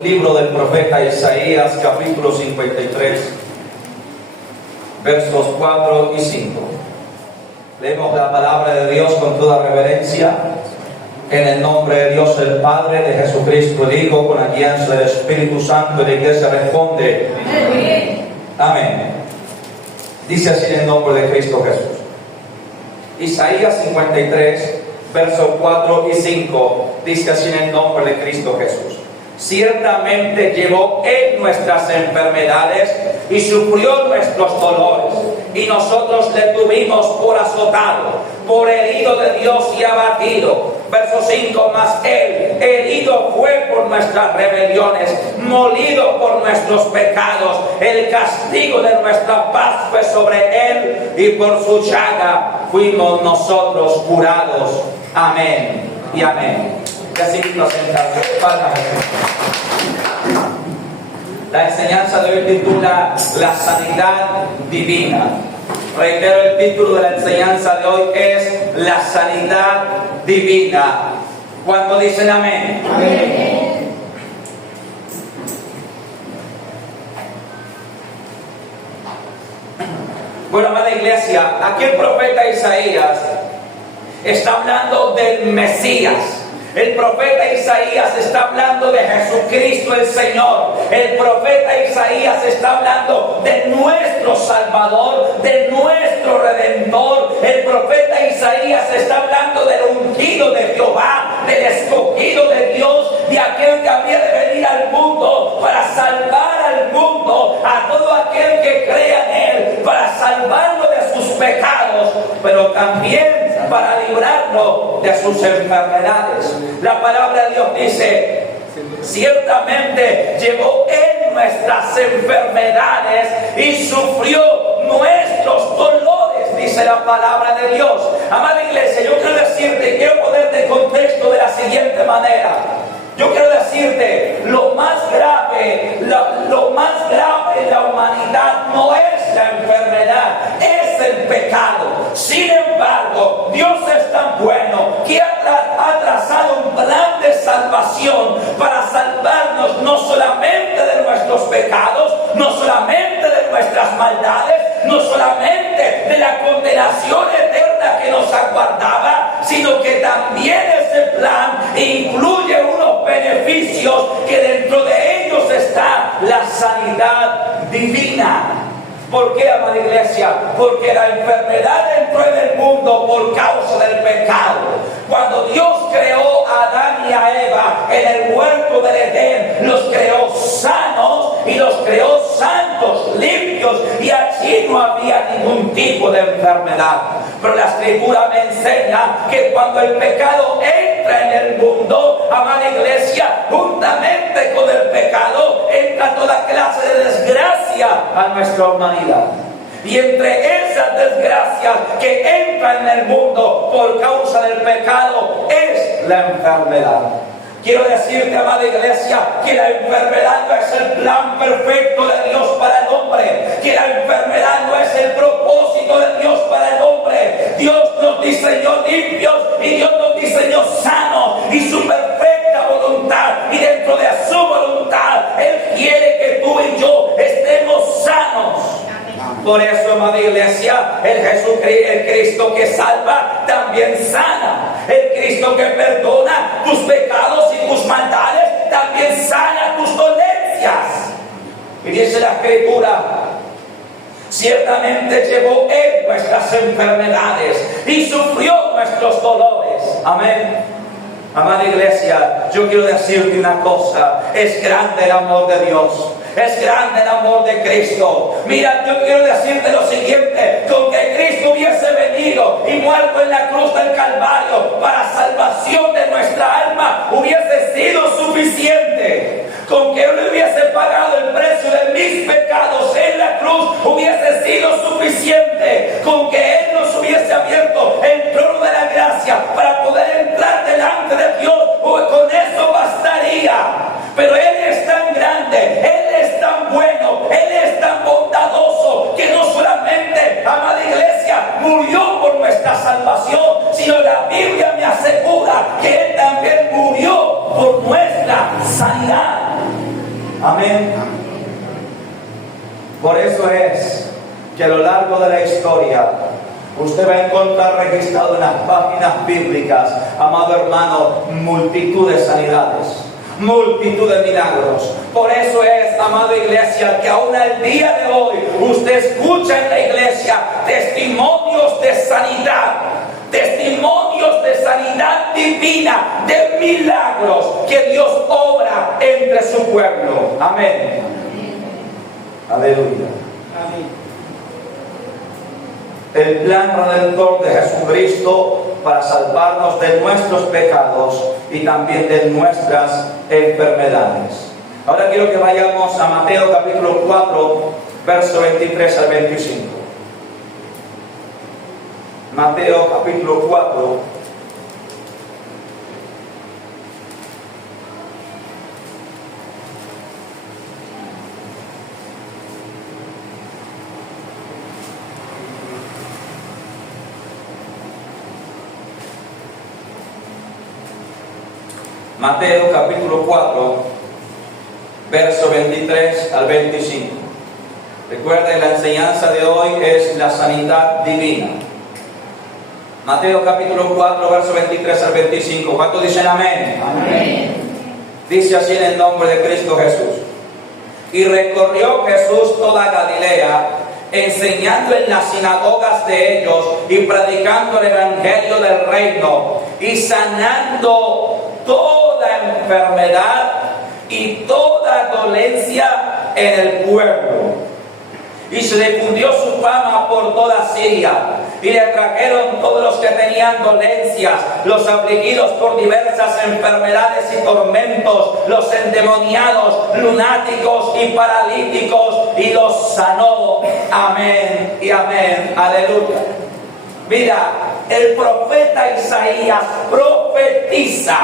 Libro del profeta Isaías, capítulo 53, versos 4 y 5. Leemos la palabra de Dios con toda reverencia, en el nombre de Dios el Padre, de Jesucristo el Hijo, con la guianza del Espíritu Santo, y la iglesia responde: amén. Dice así en el nombre de Cristo Jesús. Isaías 53, versos 4 y 5, dice así en el nombre de Cristo Jesús: ciertamente llevó Él nuestras enfermedades y sufrió nuestros dolores, y nosotros le tuvimos por azotado, por herido de Dios y abatido. Verso 5: mas Él herido fue por nuestras rebeliones, molido por nuestros pecados. El castigo de nuestra paz fue sobre Él, y por su llaga fuimos nosotros curados. Amén y amén. Y así nos sentamos. La enseñanza de hoy titula La sanidad divina. Reitero, el título de la enseñanza de hoy es La sanidad divina. ¿Cuánto dicen amén? Amén. Bueno, amada iglesia, aquí el profeta Isaías está hablando del Mesías. El profeta Isaías está hablando de Jesucristo el Señor. El profeta Isaías está hablando de nuestro Salvador, de nuestro Redentor. El profeta Isaías está hablando del ungido de Jehová, del escogido de Dios, de aquel que había de venir al mundo para salvar al mundo, a todo aquel que crea en Él, para salvarlo de sus pecados, pero también para librarlo de sus enfermedades. La palabra de Dios dice: ciertamente llevó Él nuestras enfermedades y sufrió nuestros dolores, dice la palabra de Dios. Amada iglesia, yo quiero decirte, quiero ponerte en contexto de la siguiente manera. Yo quiero decirte, lo más grave en la humanidad no es la enfermedad, es el pecado. Sin embargo, Dios es tan bueno que ha trazado un plan de salvación para salvarnos no solamente de nuestros pecados, no solamente de nuestras maldades, no solamente de la condenación eterna que nos aguardaba, sino que también ese plan incluye unos beneficios que dentro de ellos está la sanidad divina. ¿Por qué, amada iglesia? Porque la enfermedad entró en el mundo por causa del pecado. Cuando Dios creó a Adán y a Eva en el huerto del Edén, los creó sanos y los creó santos, limpios, y allí no había ningún tipo de enfermedad. Pero la Escritura me enseña que cuando el pecado entra en el mundo, amada iglesia, juntamente con el pecado entra toda clase de desgracia a nuestra humanidad. Y entre esas desgracias que entran en el mundo por causa del pecado es la enfermedad. Quiero decirte, amada iglesia, que la enfermedad no es el plan perfecto de Dios para el hombre, que la enfermedad no es el propósito de Dios para el hombre. Dios nos diseñó limpios y Dios nos diseñó sanos, y su perfecta voluntad, y dentro de su voluntad Él quiere que tú y yo estemos sanos. Por eso, amada iglesia, el Cristo que salva también sana. El Cristo que perdona tus pecados y tus maldades también sana tus dolencias. Y dice la Escritura: ciertamente llevó Él nuestras enfermedades y sufrió nuestros dolores. Amén. Amada iglesia, yo quiero decirte una cosa: es grande el amor de Dios, es grande el amor de Cristo. Mira, yo quiero decirte lo siguiente: con que Cristo hubiese venido y muerto en la cruz del Calvario para salvación de nuestra alma, hubiese sido suficiente. Con que Él hubiese pagado el precio de mis pecados en la cruz, hubiese sido suficiente. Con que Él nos hubiese abierto el trono de la gracia para poder entrar delante de Dios, con eso bastaría. Pero Él es tan grande, Él es tan bueno, Él es tan bondadoso, que no solamente, amada iglesia, murió por nuestra salvación, sino la Biblia me asegura que Él también murió por nuestra sanidad. Amén. Por eso es que a lo largo de la historia usted va a encontrar registrado en las páginas bíblicas, amado hermano, multitud de sanidades, multitud de milagros. Por eso es, amada iglesia, que aún al día de hoy usted escucha en la iglesia testimonios de sanidad divina, de milagros que Dios obra entre su pueblo. Amén. Aleluya. El plan redentor de Jesucristo para salvarnos de nuestros pecados y también de nuestras enfermedades. Ahora quiero que vayamos a Mateo capítulo 4, verso 23 al 25. Mateo capítulo 4. Mateo capítulo 4, verso 23 al 25. Recuerden, la enseñanza de hoy es la sanidad divina. Mateo capítulo 4, verso 23 al 25. ¿Cuántos dicen amén? Amén. Dice así en el nombre de Cristo Jesús. Y recorrió Jesús toda Galilea, enseñando en las sinagogas de ellos y predicando el evangelio del reino y sanando toda enfermedad y toda dolencia en el pueblo. Y se difundió su fama por toda Siria, y le trajeron todos los que tenían dolencias, los afligidos por diversas enfermedades y tormentos, los endemoniados, lunáticos y paralíticos, y los sanó. Amén y amén. Aleluya. Mira, el profeta Isaías profetiza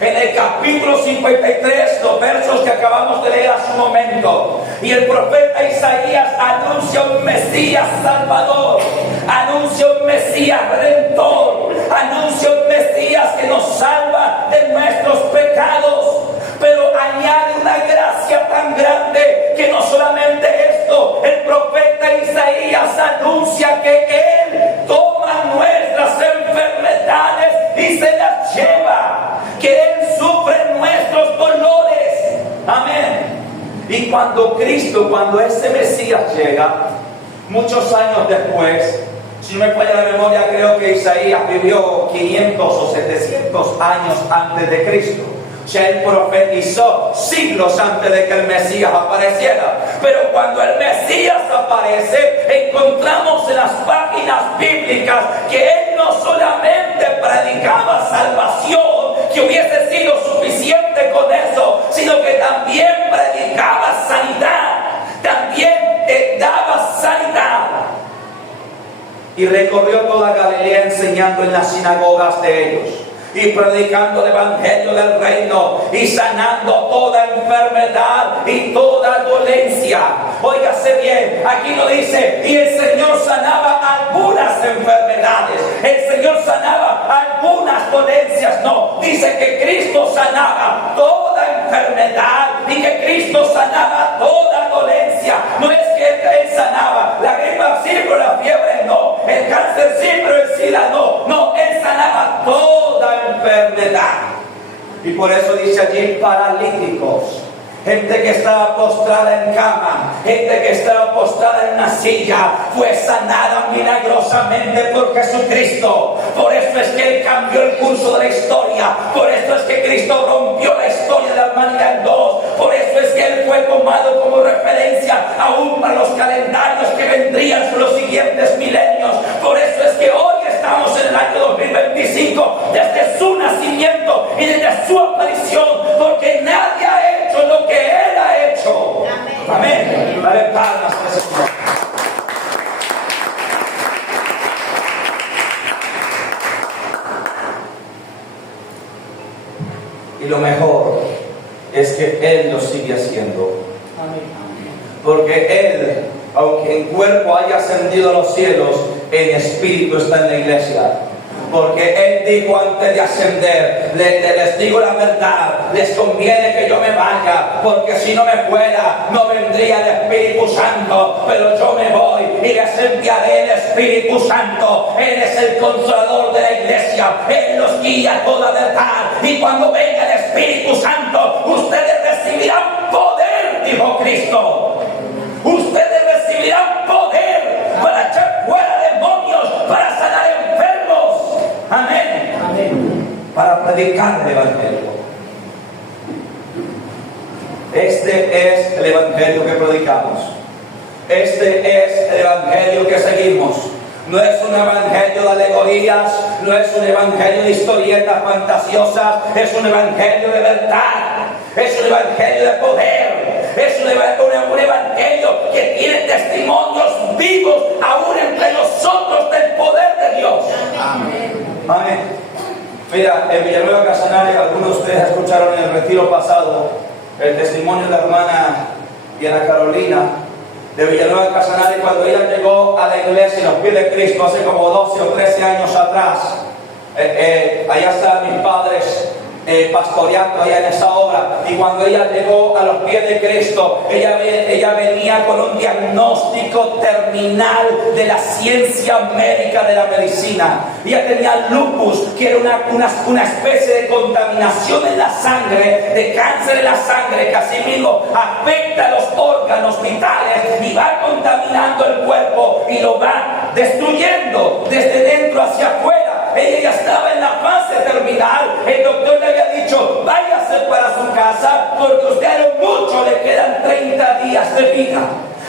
en el capítulo 53, los versos que acabamos de leer hace un momento. Y el profeta Isaías anuncia un Mesías salvador, anuncia un Mesías redentor, anuncia un Mesías que nos salva de nuestros pecados. Pero añade una gracia tan grande que no solamente esto, el profeta Isaías anuncia que Él toma nuestras enfermedades y se las lleva, que Él sufre nuestros dolores. Amén. Y cuando ese Mesías llega, muchos años después, si no me falla la memoria, creo que Isaías vivió 500 o 700 años antes de Cristo. O sea, él profetizó siglos antes de que el Mesías apareciera. Pero cuando el Mesías aparece, encontramos en las páginas bíblicas que él no solamente predicaba salvación, que hubiese sido suficiente con eso, sino que también predicaba sanidad, también daba sanidad. Y recorrió toda Galilea enseñando en las sinagogas de ellos y predicando el evangelio del reino y sanando toda enfermedad y toda dolencia. Óigase bien, aquí no dice y el Señor sanaba algunas enfermedades, el Señor sanaba algunas dolencias. No, dice que Cristo sanaba toda enfermedad y que Cristo sanaba toda dolencia. No es que Él sanaba la gripe sí, pero la fiebre no, el cáncer sí, pero el SIDA no, Él sanaba toda enfermedad. Y por eso dice allí paralíticos, gente que estaba postrada en cama, gente que estaba postrada en una silla, fue sanada milagrosamente por Jesucristo. Por eso es que Él cambió el curso de la historia, por eso es que Cristo rompió la historia de la humanidad en dos, por eso es que Él fue tomado como referencia aún para los calendarios que vendrían en los siguientes milenios. Por eso es que hoy estamos en el año 2025, desde su nacimiento y desde su aparición, porque nadie ha hecho lo que Él ha hecho. Amén. Dale palmas a ese Señor. Y lo mejor es que Él lo sigue haciendo. Porque Él, aunque en cuerpo haya ascendido a los cielos, en espíritu está en la iglesia. Porque Él dijo antes de ascender, les digo la verdad, les conviene que yo me vaya, porque si no me fuera, no vendría el Espíritu Santo, pero yo me voy y les enviaré el Espíritu Santo. Él es el consolador de la iglesia, Él los guía a toda verdad, y cuando venga el Espíritu Santo, ustedes recibirán poder, dijo Cristo. Ustedes recibirán poder para echar fuera demonios, para sanar enfermos. Amén. Amén. Para predicar el Evangelio. Este es el Evangelio que predicamos. Este es el Evangelio que seguimos. No es un evangelio de alegorías, no es un evangelio de historietas fantasiosas, es un evangelio de verdad, es un evangelio de poder, es un evangelio que tiene testimonios vivos aún entre nosotros del poder de Dios. Amén. Amén. Mira, en Villanueva Casanare, algunos de ustedes escucharon en el retiro pasado el testimonio de la hermana Diana Carolina de Villanueva Casanare, cuando ella llegó a la iglesia y los pies de Cristo hace como 12 o 13 años atrás. Allá estaban mis padres pastoreando allá en esa obra, y cuando ella llegó a los pies de Cristo, ella venía con un diagnóstico terminal de la ciencia médica de la medicina. Ella tenía lupus, que era una especie de contaminación en la sangre, de cáncer en la sangre, que así mismo afecta a los órganos vitales y va contaminando el cuerpo y lo va destruyendo desde dentro hacia afuera. Ella ya estaba en la fase terminal. El doctor le había dicho: váyase para su casa, porque usted a lo mucho le quedan 30 días de vida.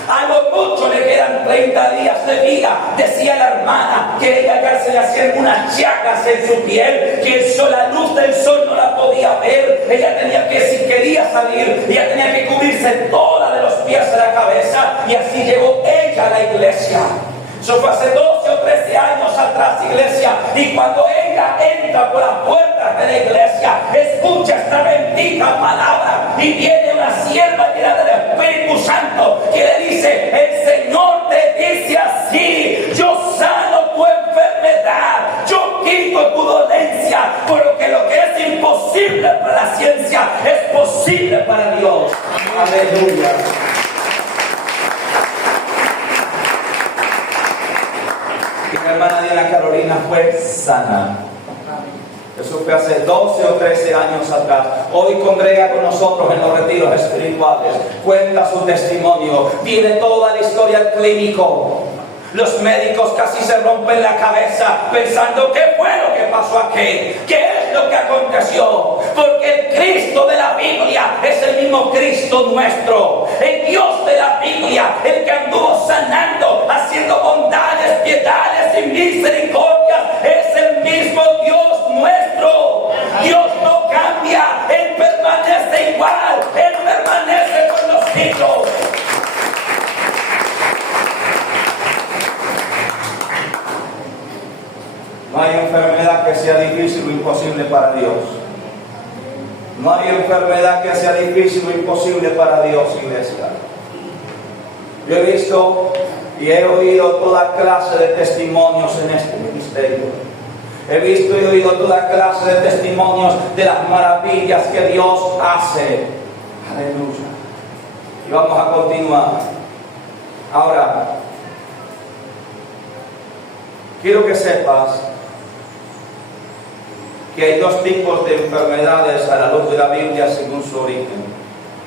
A lo mucho le quedan 30 días de vida. Decía la hermana que ella ya se le hacían unas llagas en su piel, que la luz del sol no la podía ver. Ella tenía que, si quería salir, ella tenía que cubrirse toda de los pies a la cabeza, y así llegó ella a la iglesia. Eso fue hace 12 o 13 años atrás, iglesia. Y cuando ella entra por las puertas de la iglesia, escucha esta bendita palabra, y viene una sierva llena del Espíritu Santo que le dice: el Señor te dice así, yo sano tu enfermedad, yo quito tu dolencia, porque lo que es imposible para la ciencia es posible para Dios. Aleluya. Y mi hermana Diana Carolina fue sana. Eso fue hace 12 o 13 años atrás. Hoy congrega con nosotros en los retiros espirituales. Cuenta su testimonio. Tiene toda la historia del clínico. Los médicos casi se rompen la cabeza pensando: ¿qué fue lo que pasó aquí? ¿Qué es lo que aconteció? Porque el Cristo de la Biblia es el mismo Cristo nuestro. El Dios de la Biblia, el que anduvo sanando, haciendo bondades, piedades y misericordias, es el mismo Dios nuestro. Dios no cambia, Él permanece igual, Él permanece con los hijos. No hay enfermedad que sea difícil o imposible para Dios. No hay enfermedad que sea difícil o imposible para Dios, iglesia. Yo he visto y he oído toda clase de testimonios en este ministerio. He visto y oído toda clase de testimonios de las maravillas que Dios hace. Aleluya. Y vamos a continuar. Ahora, quiero que sepas que hay dos tipos de enfermedades a la luz de la Biblia según su origen.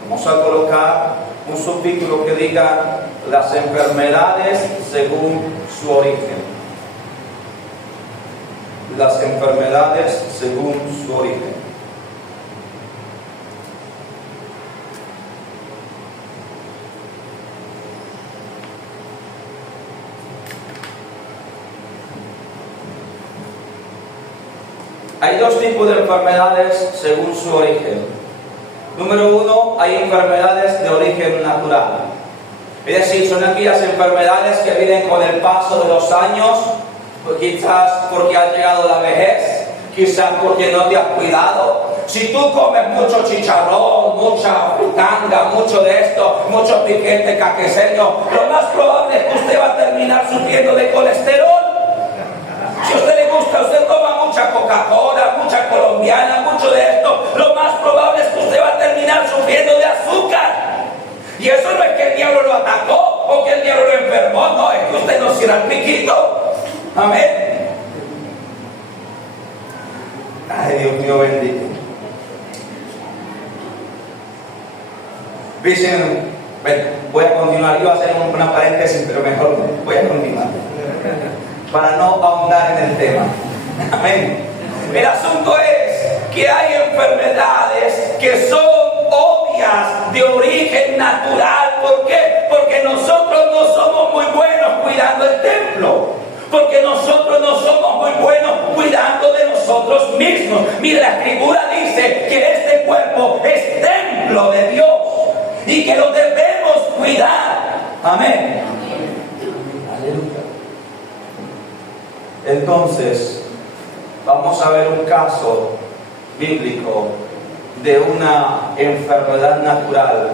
Vamos a colocar un subtítulo que diga: las enfermedades según su origen. Las enfermedades según su origen. Hay dos tipos de enfermedades según su origen. Número uno, hay enfermedades de origen natural. Es decir, son aquellas enfermedades que vienen con el paso de los años, pues quizás porque ha llegado la vejez, quizás porque no te has cuidado. Si tú comes mucho chicharrón, mucha fritanga, mucho de esto, mucho piquete caqueseño, lo más probable es que usted va a terminar sufriendo de colesterol. Si a usted le gusta gusta, usted toma mucha Coca-Cola, mucha colombiana, mucho de esto, lo más probable es que usted va a terminar sufriendo de azúcar. Y eso no es que el diablo lo atacó o que el diablo lo enfermó, no, es que usted no cierra el piquito. Amén. Ay, Dios mío bendito. Dicen, voy a continuar, iba a hacer una paréntesis, pero mejor voy a continuar para no ahondar en el tema. Amén. El asunto es que hay enfermedades que son obvias de origen natural. ¿Por qué? Porque nosotros no somos muy buenos cuidando el templo. Porque nosotros no somos muy buenos cuidando de nosotros mismos. Mira, la Escritura dice que este cuerpo es templo de Dios y que lo debemos cuidar. Amén. Aleluya. Entonces, vamos a ver un caso bíblico de una enfermedad natural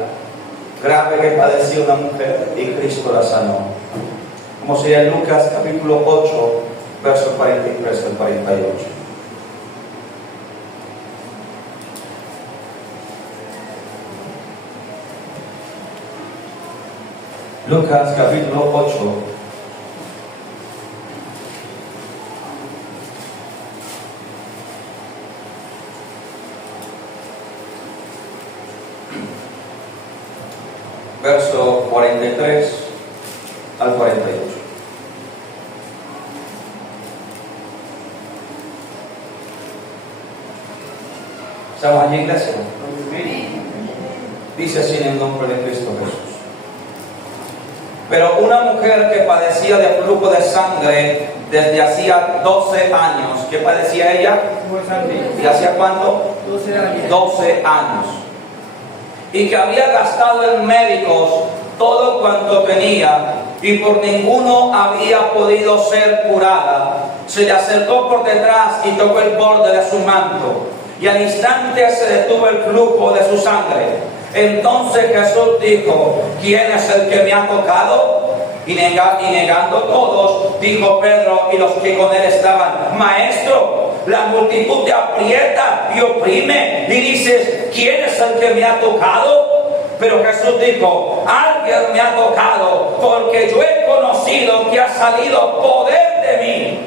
grave que padecía una mujer y Cristo la sanó. Como sería en Lucas capítulo 8, versos 43 al 48. Lucas capítulo 8. Verso 43 al 48. ¿Estamos allí, iglesia? Dice así en el nombre de Cristo Jesús. Pero una mujer que padecía de flujo de sangre desde hacía 12 años. ¿Qué padecía ella? ¿Y hacía cuánto? 12 años. Y que había gastado en médicos todo cuanto tenía y por ninguno había podido ser curada, se le acercó por detrás y tocó el borde de su manto, y al instante se detuvo el flujo de su sangre. Entonces Jesús dijo: ¿quién es el que me ha tocado? Y negando todos, dijo Pedro y los que con él estaban: Maestro, la multitud te aprieta y oprime y dices: ¿quién es el que me ha tocado? Pero Jesús dijo: alguien me ha tocado, porque yo he conocido que ha salido poder de mí.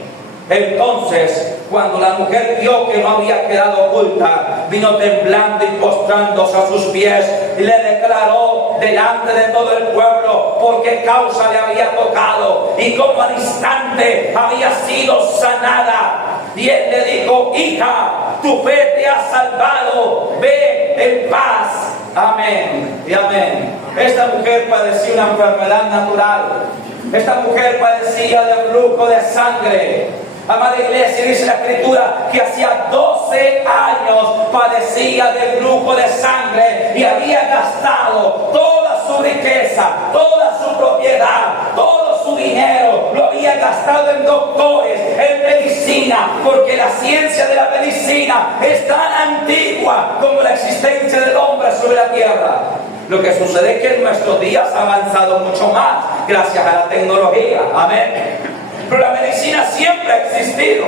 Entonces, cuando la mujer vio que no había quedado oculta, vino temblando y postrándose a sus pies y le declaró delante de todo el pueblo por qué causa le había tocado y cómo al instante había sido sanada. Y él le dijo: hija, tu fe te ha salvado, ve en paz. Amén y amén. Esta mujer padecía una enfermedad natural. Esta mujer padecía de flujo de sangre. Amada iglesia, dice la Escritura que hacía 12 años padecía de flujo de sangre y había gastado toda su riqueza, toda su propiedad, todo su dinero, lo había gastado en doctores, en medicina, porque la ciencia de la medicina es tan antigua como la existencia del hombre sobre la tierra. Lo que sucede es que en nuestros días ha avanzado mucho más gracias a la tecnología. Amén. Pero la medicina siempre ha existido.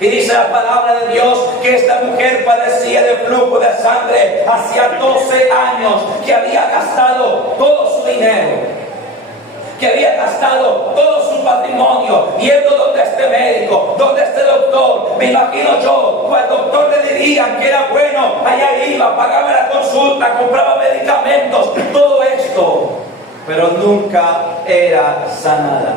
Y dice la palabra de Dios que esta mujer padecía de flujo de sangre hacía 12 años, que había gastado todo su dinero, que había gastado todo su patrimonio, yendo donde este médico, donde este doctor. Me imagino yo, cuando al doctor le dirían que era bueno, allá iba, pagaba la consulta, compraba medicamentos, todo esto, pero nunca era sanada.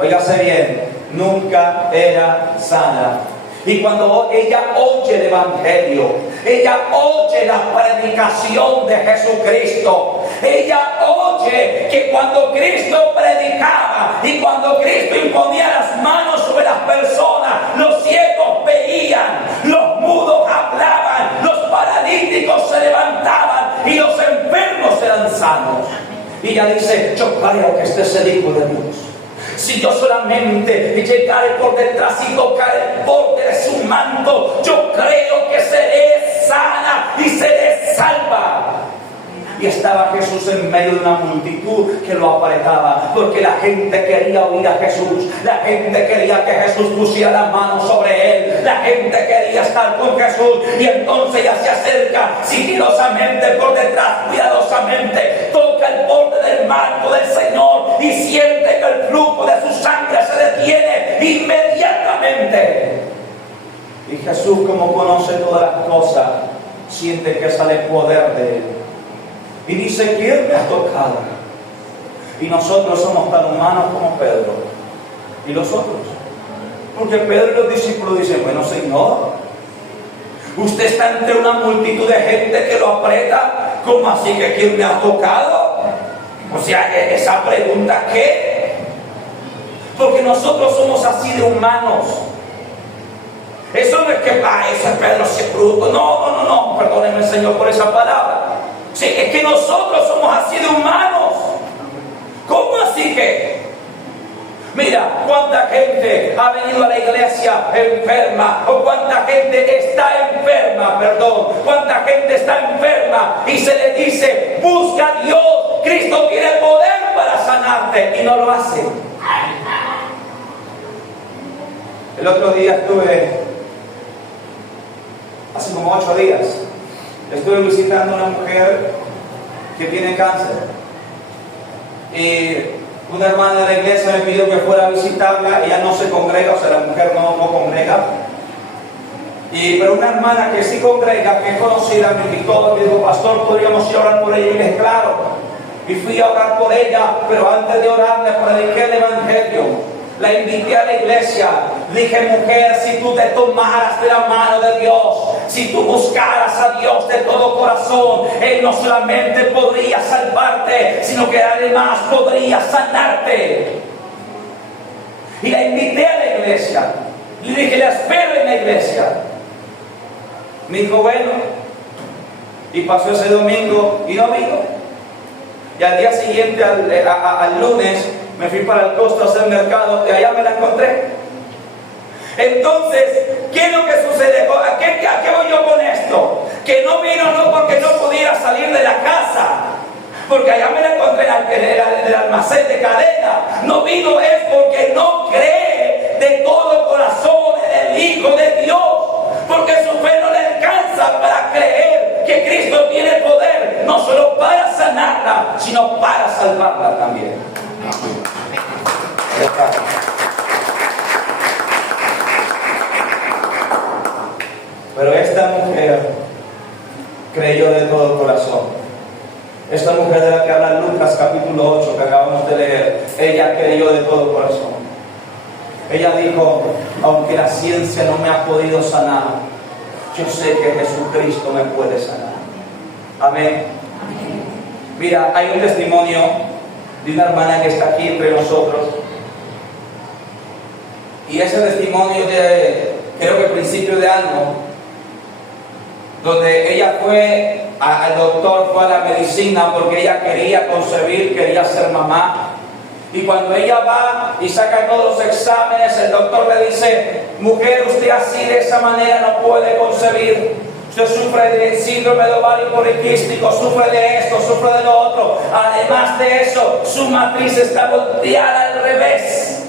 Óigase bien, nunca era sana. Y cuando ella oye el Evangelio, ella oye la predicación de Jesucristo, ella oye que cuando Cristo predicaba y cuando Cristo imponía las manos sobre las personas, los ciegos veían, los mudos hablaban, los paralíticos se levantaban y los enfermos eran sanos. Y ella dice: yo creo que este es el Hijo de Dios. Si yo solamente llegare por detrás y tocar el borde de su manto, yo creo que seré sana y seré salva. y estaba Jesús en medio de una multitud que lo apretaba, porque la gente quería oír a Jesús, la gente quería que Jesús pusiera la mano sobre él, la gente quería estar con Jesús, y entonces ella se acerca sigilosamente por detrás, cuidadosamente, toca el borde del manto del Señor y siente que el flujo de su sangre se detiene inmediatamente. Y Jesús, como conoce todas las cosas, siente que sale poder de él. Y dice: ¿quién me ha tocado? Y nosotros somos tan humanos como Pedro. ¿Y los otros? Porque Pedro y los discípulos dicen: bueno, Señor, usted está entre una multitud de gente que lo aprieta. ¿Cómo así que quién me ha tocado? O sea, esa pregunta, ¿qué? Porque nosotros somos así de humanos. Eso no es que, ese Pedro se bruto. No, perdóneme, Señor, por esa palabra. Sí, es que nosotros somos así de humanos. ¿Cómo así que? Mira, cuánta gente ha venido a la iglesia enferma, o cuánta gente está enferma, cuánta gente está enferma y se le dice: busca a Dios, Cristo tiene poder para sanarte, y no lo hace. El otro día hace como 8 días, estuve visitando a una mujer que tiene cáncer, y una hermana de la iglesia me pidió que fuera a visitarla. Ella no se congrega, o sea, la mujer no congrega, pero una hermana que sí congrega, que es conocida, me invitó, me dijo: pastor, ¿podríamos ir a orar por ella? Y le dije: claro. Y fui a orar por ella, pero antes de orar le prediqué el evangelio. La invité a la iglesia. Dije: mujer, si tú te tomaras de la mano de Dios, si tú buscaras a Dios de todo corazón, Él no solamente podría salvarte, sino que además podría sanarte. Y la invité a la iglesia. Le dije: la espero en la iglesia. Me dijo: bueno. Y pasó ese domingo y no vino. Y al día siguiente, al lunes, me fui para el costo a hacer mercado, y allá me la encontré. Entonces, ¿qué es lo que sucede? ¿A qué voy yo con esto? Que no vino no porque no pudiera salir de la casa, porque allá me la encontré en el almacén de cadena. No vino es porque no cree de todo corazón en el Hijo de Dios, porque su fe no le alcanza para creer que Cristo tiene poder, no solo para sanarla, sino para salvarla también. Pero esta mujer creyó de todo corazón. Esta mujer de la que habla Lucas capítulo 8 que acabamos de leer, ella creyó de todo corazón. Ella dijo: aunque la ciencia no me ha podido sanar, yo sé que Jesucristo me puede sanar. Amén. Mira, hay un testimonio de una hermana que está aquí entre nosotros, y ese testimonio de, creo que principio de año, donde ella fue al doctor, fue a la medicina porque ella quería concebir, quería ser mamá. Y cuando ella va y saca todos los exámenes, el doctor le dice: mujer, usted así de esa manera no puede concebir. Usted sufre de síndrome de ovario poliquístico, sufre de esto, sufre de lo otro. Además de eso, su matriz está volteada al revés.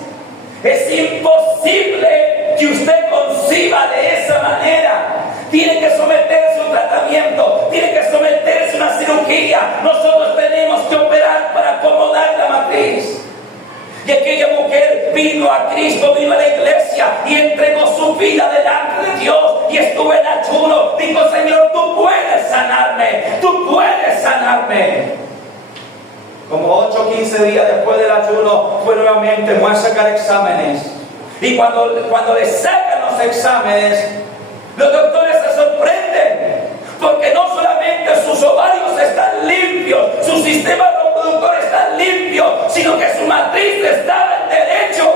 Es imposible que usted conciba de esa manera. Tiene que someterse a un tratamiento, tiene que someterse a una cirugía. Nosotros tenemos que operar para acomodar la matriz. Y aquella mujer vino a Cristo, vino a la iglesia y entregó su vida delante de Dios, y estuvo en ayuno. Dijo: Señor, tú puedes sanarme, tú puedes sanarme. Como 8 o 15 días después del ayuno, fue nuevamente, voy a sacar exámenes. Y cuando le sacan los exámenes, los doctores se sorprenden, porque no solamente sus ovarios están limpios, su sistema reproductor está limpio, sino que su matriz estaba en derecho.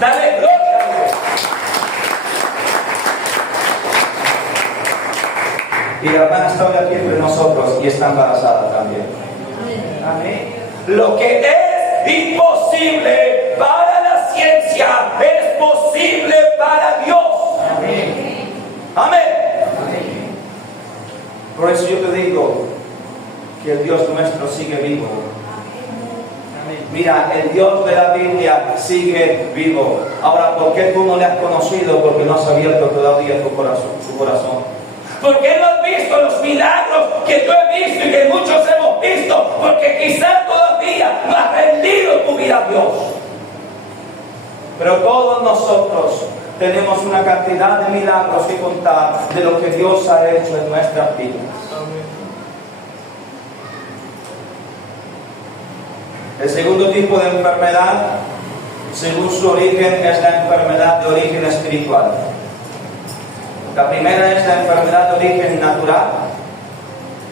Dale gloria a Dios. Y la hermana está hoy aquí entre nosotros y está embarazada también. Amén. Lo que es imposible para la ciencia es posible para Dios. Amén. Amén. Por eso yo te digo que el Dios nuestro sigue vivo. Mira, el Dios de la Biblia sigue vivo. Ahora, ¿por qué tú no le has conocido? Porque no has abierto todavía tu corazón. ¿Por qué no has visto los milagros que yo he visto y que muchos hemos visto? Porque quizás todavía no has rendido tu vida a Dios. Pero todos nosotros tenemos una cantidad de milagros que contar de lo que Dios ha hecho en nuestras vidas. El segundo tipo de enfermedad, según su origen, es la enfermedad de origen espiritual. La primera es la enfermedad de origen natural.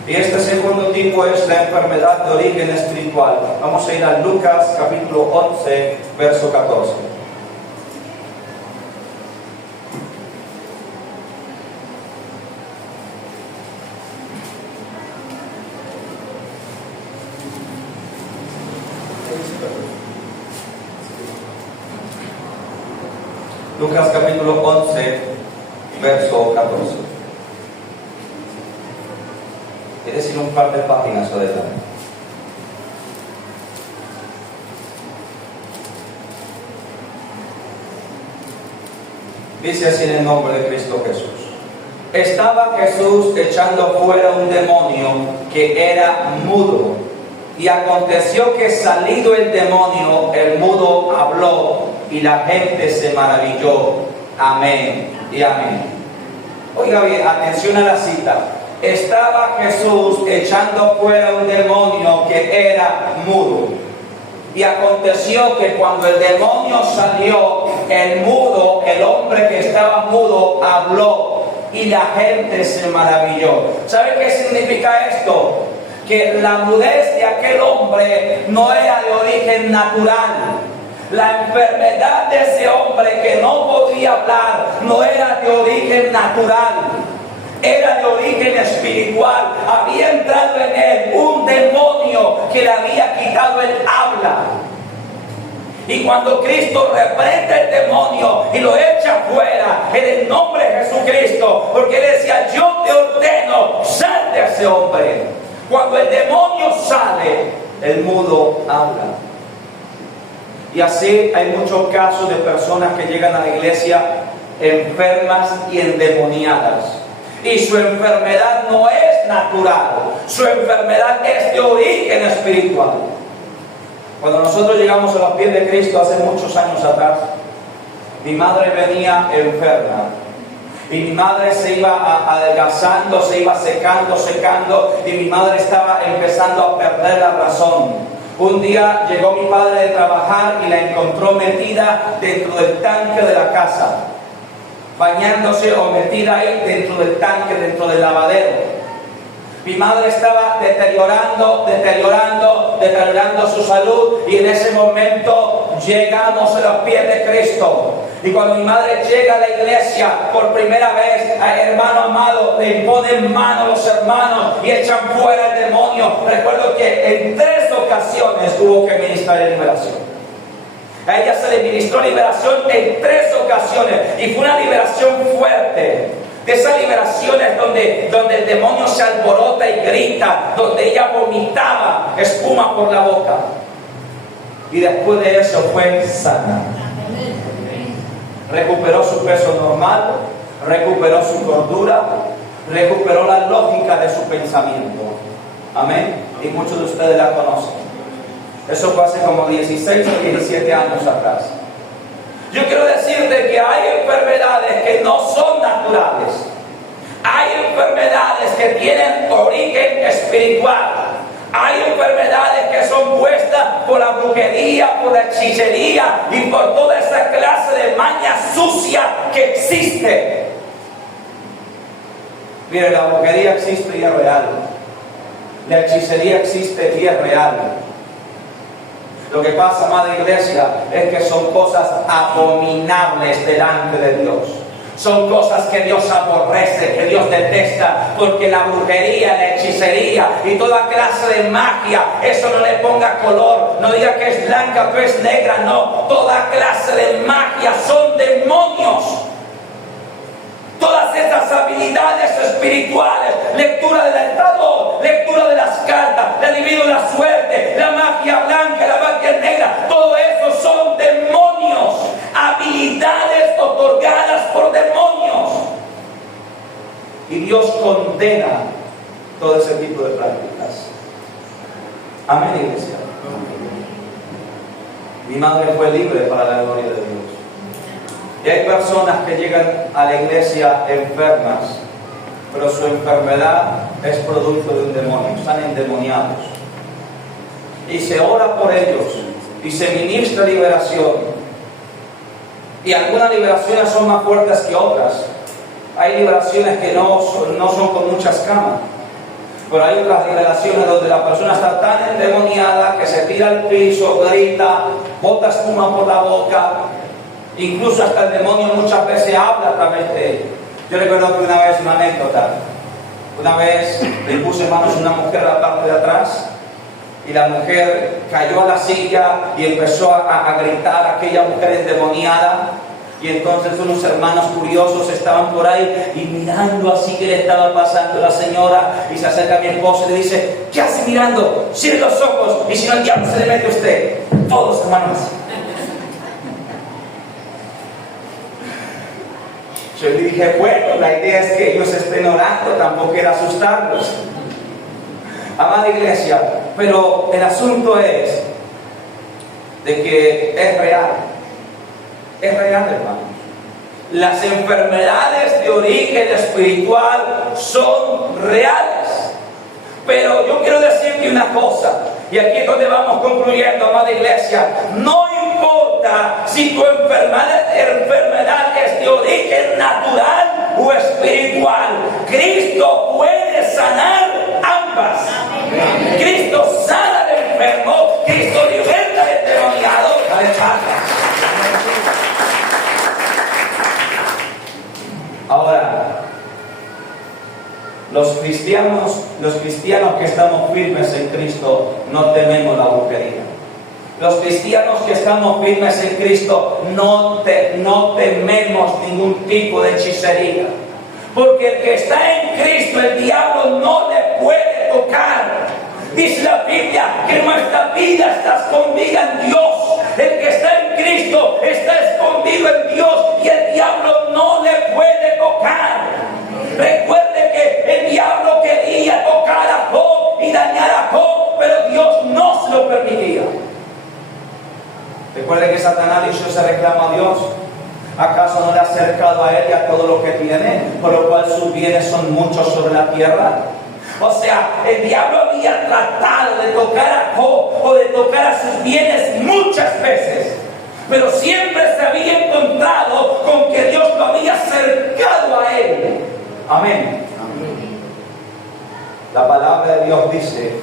Y este segundo tipo es la enfermedad de origen espiritual. Vamos a ir a Lucas capítulo 11, verso 14. Lucas capítulo 11, verso 14. Quiere decir un par de páginas adelante. Dice así en el nombre de Cristo Jesús. Estaba Jesús echando fuera un demonio que era mudo. Y aconteció que salido el demonio, el mudo habló y la gente se maravilló. Amén y amén. Oiga bien, atención a la cita. Estaba Jesús echando fuera un demonio que era mudo. Y aconteció que cuando el demonio salió, el mudo, el hombre que estaba mudo, habló y la gente se maravilló. ¿Sabe qué significa esto? Que la mudez de aquel hombre no era de origen natural. La enfermedad de ese hombre que no podía hablar no era de origen natural, era de origen espiritual. Había entrado en él un demonio que le había quitado el habla. Y cuando Cristo reprende el demonio y lo echa fuera en el nombre de Jesucristo, porque él decía: yo te ordeno, sal de ese hombre. Cuando el demonio sale, el mudo habla. Y así hay muchos casos de personas que llegan a la iglesia enfermas y endemoniadas. Y su enfermedad no es natural, su enfermedad es de origen espiritual. Cuando nosotros llegamos a los pies de Cristo hace muchos años atrás, mi madre venía enferma. Y mi madre se iba adelgazando, se iba secando, y mi madre estaba empezando a perder la razón. Un día llegó mi padre de trabajar y la encontró metida dentro del tanque de la casa, bañándose o metida ahí dentro del tanque, dentro del lavadero. Mi madre estaba deteriorando su salud, y en ese momento llegamos a los pies de Cristo. Y cuando mi madre llega a la iglesia por primera vez, hermano amado, le imponen mano a los hermanos y echan fuera el demonio. Recuerdo que en 3 ocasiones tuvo que ministrar liberación. A ella se le ministró liberación en 3 ocasiones, y fue una liberación fuerte. De esas liberaciones donde el demonio se alborota y grita, donde ella vomitaba espuma por la boca. Y después de eso fue sana. Recuperó su peso normal, recuperó su cordura, recuperó la lógica de su pensamiento. Amén. Y muchos de ustedes la conocen. Eso fue hace como 16 o 17 años atrás. Yo quiero decirte que hay enfermedades que no son naturales. Hay enfermedades que tienen origen espiritual. Hay enfermedades que son puestas por la brujería, por la hechicería y por toda esa clase de maña sucia que existe. Mire, la brujería existe y es real. La hechicería existe y es real. Lo que pasa, amada iglesia, es que son cosas abominables delante de Dios. Son cosas que Dios aborrece, que Dios detesta, porque la brujería, la hechicería y toda clase de magia, eso no le ponga color, no diga que es blanca o que es negra, no. Toda clase de magia son demonios. Todas estas habilidades espirituales, lectura del altador, lectura de las cartas, el adivino de la suerte, la magia blanca, la magia negra, todo eso son demonios, habilidades otorgadas por demonios. Y Dios condena todo ese tipo de prácticas. Amén, iglesia. Mi madre fue libre para la gloria de Dios. Y hay personas que llegan a la iglesia enfermas, pero su enfermedad es producto de un demonio, están endemoniados. Y se ora por ellos y se ministra liberación. Y algunas liberaciones son más fuertes que otras. Hay liberaciones que no son con muchas camas, pero hay otras liberaciones donde la persona está tan endemoniada que se tira al piso, grita, bota espuma por la boca. Incluso hasta el demonio muchas veces habla a través de él. Yo recuerdo que una vez, una anécdota, una vez le puse manos a una mujer a la parte de atrás y la mujer cayó a la silla y empezó a gritar, aquella mujer endemoniada. Y entonces unos hermanos curiosos estaban por ahí y mirando así que le estaba pasando la señora, y se acerca a mi esposo y le dice: ¿qué hace mirando? Cierre los ojos y si no el diablo se le mete a usted. Todos hermanos. Yo le dije: bueno, la idea es que ellos estén orando, tampoco era asustarlos. Amada iglesia, pero el asunto es de que es real. Es real, hermanos. Las enfermedades de origen espiritual son reales. Pero yo quiero decirte una cosa, y aquí es donde vamos concluyendo, amada iglesia. No importa si tu enfermedad es de origen natural o espiritual, Cristo puede sanar ambas. Cristo sana al enfermo, Cristo liberta al endemoniado. Dale palmas. Ahora, los cristianos que estamos firmes en Cristo no tememos la brujería. Los cristianos que estamos firmes en Cristo no tememos ningún tipo de hechicería. Porque el que está en Cristo, el diablo no le puede tocar. Dice la Biblia que nuestra vida está escondida en Dios. El que está en Cristo está escondido en Dios y el diablo no le puede tocar. Recuerde que el diablo quería tocar a Job y dañar a Job, pero Dios no se lo permitía. Recuerde que Satanás hizo ese reclamo a Dios. ¿Acaso no le ha acercado a él y a todo lo que tiene, por lo cual sus bienes son muchos sobre la tierra? O sea, el diablo había tratado de tocar a Job o de tocar a sus bienes muchas veces, pero siempre se había encontrado con que Dios lo había acercado a él. Amén. La palabra de Dios dice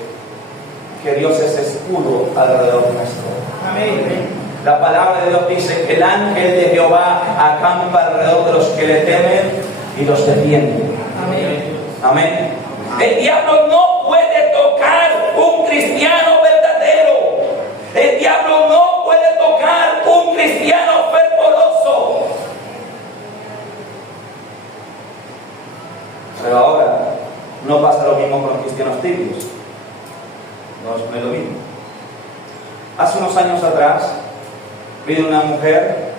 que Dios es escudo alrededor nuestro. Amén. La palabra de Dios dice que el ángel de Jehová acampa alrededor de los que le temen y los defiende. Amén. Amén. El diablo no puede tocar un cristiano verdadero. El diablo no puede tocar un cristiano fervoroso. Pero ahora no pasa lo mismo con los cristianos tibios. No es lo mismo. Hace unos años atrás vino una mujer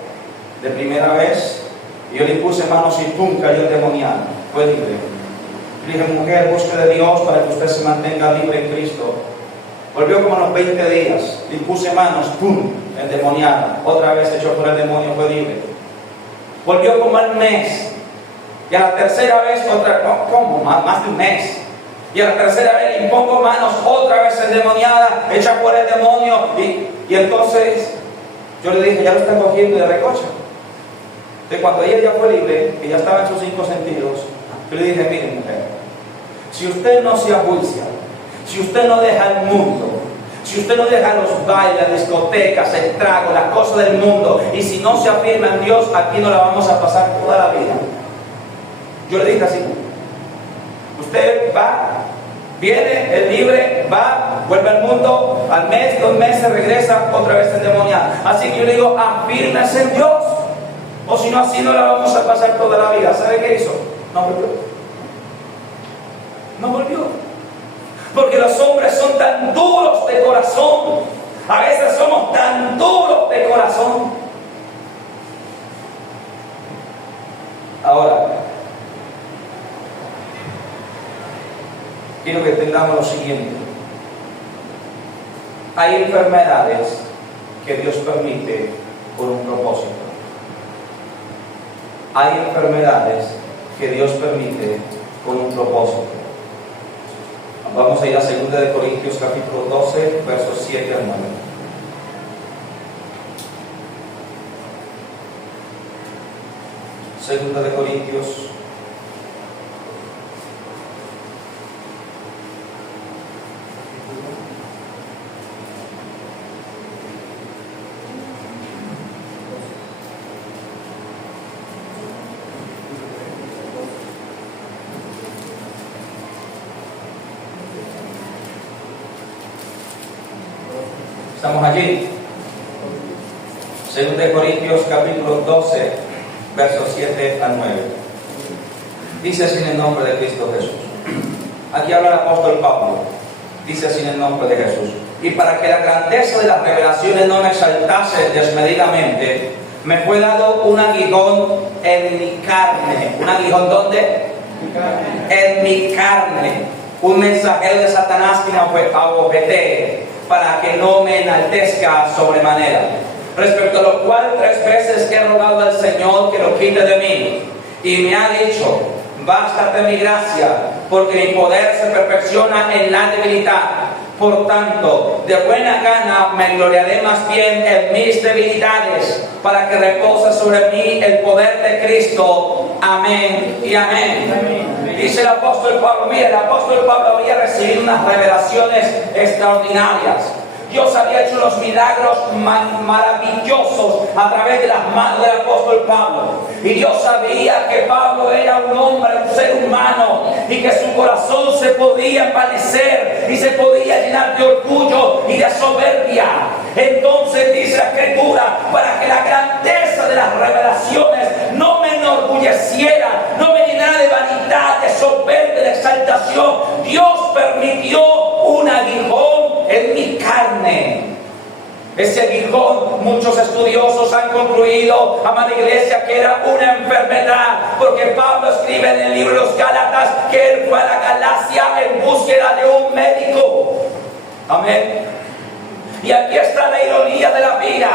de primera vez y yo le puse manos y ¡pum! Cayó endemoniada. Fue libre. Le dije: mujer, busque de Dios para que usted se mantenga libre en Cristo. Volvió como a los 20 días. Le puse manos, ¡pum! Endemoniada. Otra vez echó por el demonio, fue libre. Volvió como al mes. Y a la tercera vez, más de un mes. Y a la tercera vez le impongo manos, otra vez endemoniada, echa por el demonio. Y entonces yo le dije: ya lo está cogiendo de recocha. Entonces cuando ella ya fue libre, que ya estaba en sus 5 sentidos, yo le dije: mire, mujer, si usted no se ajuicia, si usted no deja el mundo, si usted no deja los bailes, las discotecas, el trago, las cosas del mundo, y si no se afirma en Dios, aquí no la vamos a pasar toda la vida. Yo le dije así: usted va, viene, es libre, va, vuelve al mundo, al mes, 2 meses, regresa, otra vez endemoniada. Así que yo le digo: afírmese en Dios. O si no, así no la vamos a pasar toda la vida. ¿Sabe qué hizo? No volvió. No volvió. Porque los hombres son tan duros de corazón. A veces somos tan duros de corazón. Ahora, quiero que entendamos lo siguiente. Hay enfermedades que Dios permite por un propósito. Hay enfermedades que Dios permite con un propósito. Vamos a ir a 2 Corintios capítulo 12, versos 7 al 9. Segunda de Corintios ¿Estamos allí? 2 Corintios capítulo 12, versos 7 al 9. Dice así en el nombre de Cristo Jesús. Aquí habla el apóstol Pablo. Dice así en el nombre de Jesús. Y para que la grandeza de las revelaciones no me exaltase desmedidamente, me fue dado un aguijón en mi carne. ¿Un aguijón dónde? En mi carne. Un mensajero de Satanás que me abofetee, para que no me enaltezca sobremanera. Respecto a lo cual 3 veces he rogado al Señor que lo quite de mí. Y me ha dicho: bástate mi gracia, porque mi poder se perfecciona en la debilidad. Por tanto, de buena gana me gloriaré más bien en mis debilidades, para que repose sobre mí el poder de Cristo. Amén y amén. Amén. Dice el apóstol Pablo, mira, el apóstol Pablo había recibido unas revelaciones extraordinarias. Dios había hecho los milagros maravillosos a través de las manos del apóstol Pablo. Y Dios sabía que Pablo era un hombre, un ser humano, y que su corazón se podía envanecer y se podía llenar de orgullo y de soberbia. Entonces dice la Escritura, para que la grandeza de las revelaciones no me enorgulleciera, no me llenara de vanidad, de soberbia, de exaltación, Dios permitió un aguijón en mi carne. Ese aguijón, muchos estudiosos han concluido, amada iglesia, que era una enfermedad, porque Pablo escribe en el libro de los Gálatas que él fue a la Galacia en búsqueda de un médico. Amén. Y aquí está la ironía de la vida.